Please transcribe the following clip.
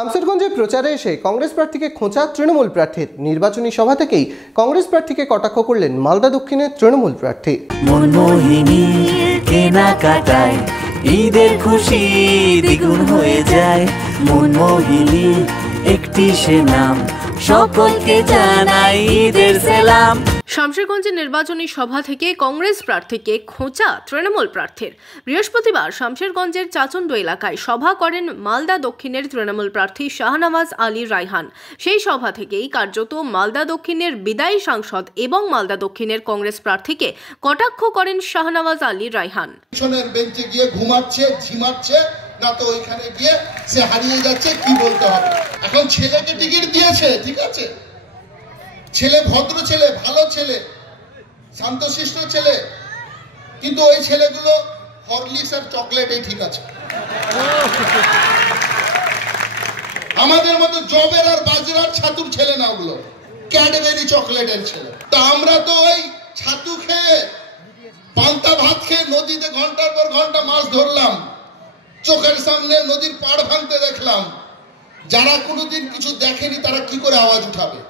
শামশেরগঞ্জে প্রচারে এসে কংগ্রেস প্রার্থীকে খোঁচা তৃণমূল প্রার্থীর। নির্বাচনী সভা থেকেই কংগ্রেস প্রার্থীকে কটাক্ষ করলেন মালদা দক্ষিণের তৃণমূল প্রার্থী। মনমোহিনী কেনাকাটায় ঈদের খুশি দ্বিগুণ হয়ে যায়। মনমোহিনী একটি সে নাম, সকলকে জানাই ঈদের সালাম। শামশেরগঞ্জের নির্বাচনী সভা থেকে কংগ্রেস প্রার্থীকে খোঁচা তৃণমূল প্রার্থীর। বৃহস্পতিবার শামশেরগঞ্জের চাচন্দ এলাকায় সভা করেন মালদা দক্ষিণের তৃণমূল প্রার্থী শাহনওয়াজ আলী রায়হান। সেই সভা থেকেই কার্যত মালদা দক্ষিণের বিদায়ী সাংসদ এবং মালদা দক্ষিণের কংগ্রেস প্রার্থীকে কটাক্ষ করেন শাহনওয়াজ আলী রায়হান। পিছনের বেঞ্চে গিয়ে ঘুমাচ্ছে, ঝিমাচ্ছে, না তো ওইখানে গিয়ে সে হারিয়ে যাচ্ছে, কি বলতে হবে। এখন ছেলেকে টিকিট দিয়েছে, ঠিক আছে, ছেলে ভদ্র ছেলে, ভালো ছেলে, শান্তশিষ্ট ছেলে, কিন্তু ওই ছেলেগুলো হরলিক্স আর চকলেটই ঠিক আছে। আমাদের মতো জবের আর বাজরার ছাতুর ছেলে না, ওগুলো ক্যাডবেরি চকলেটের ছেলে। তো আমরা তো ওই ছাতু খেয়ে, পান্তা ভাত খেয়ে নদীতে ঘন্টার পর ঘন্টা মাছ ধরলাম, চোখের সামনে নদীর পাড় ভাঙতে দেখলাম। যারা কোনোদিন কিছু দেখেনি তারা কি করে আওয়াজ উঠাবে?